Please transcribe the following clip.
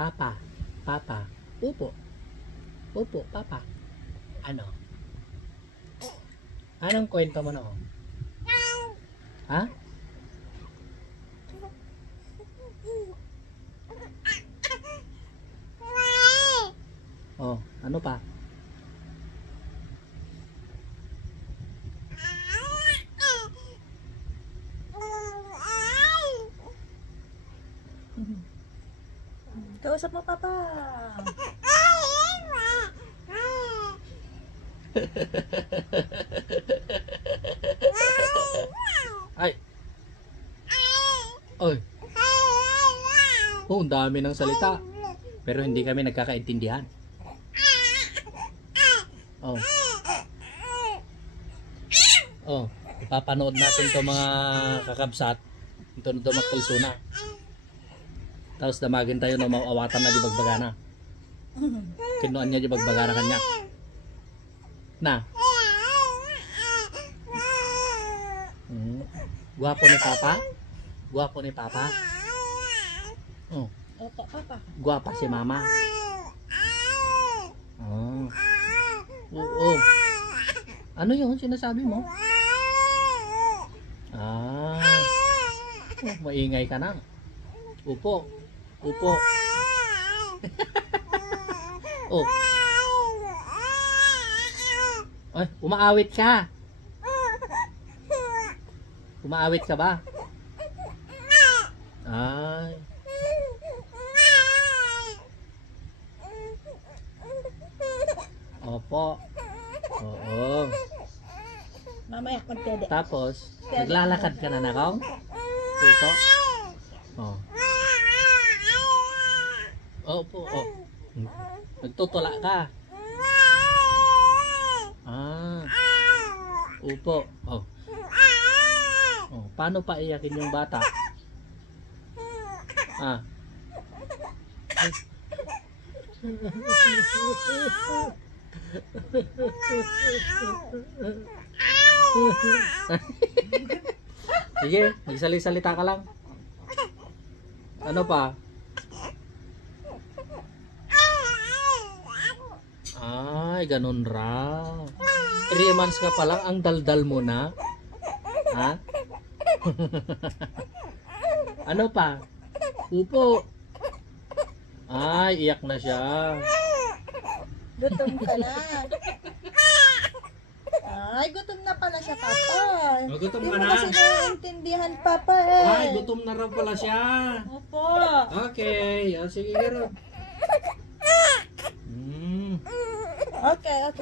Papa. Papa. Upo. Upo, Papa. Ano? Anong kwento mo noon? Ha? Oh, ano pa? Kausap mo, Papa. Ay. Oy. Oh, ang dami ng salita. Pero hindi kami nagkakaintindihan. Oh. Oh, ipapanood natin 'to mga kakabsat. Ito na 'to magpulsuna. Tapos damagin tayo na mauawatan na di bagbagana. Kinuan niya di bagbagana kanya. Na. Guwapo ni Papa? Guwapo ni Papa? Oh. Opo, Papa. Guwapa si Mama. Oh. Oo. Ano yung sinasabi mo? Ah. Oh, maingay ka na. Upo. Upo. Oh. Ay, umaawit ka. Umaawit ka ba? Ay. Opo. Oo. Mamaya kung pwede. Tapos, naglalakad ka na nakaw? Opo. Oh. Opo. Oh. Nagtutula ka. Ah. Opo. Oh. Oh, paano pa iyakin yung bata? Ah. Ay. Sige, magsali-salita ka lang. Ano pa? Ay, ganun ra. 3 months ka pa lang, ang daldal mo na. Ha? Ano pa? Upo. Ay, iyak na siya. Gutom ka na. Ay, gutom na pala siya, Papa. Gutom Hindi ka mo na? kasi naiintindihan, Papa eh. Ay, gutom na raw pala siya. Opo. Okay, sige, garo. Okay, okay.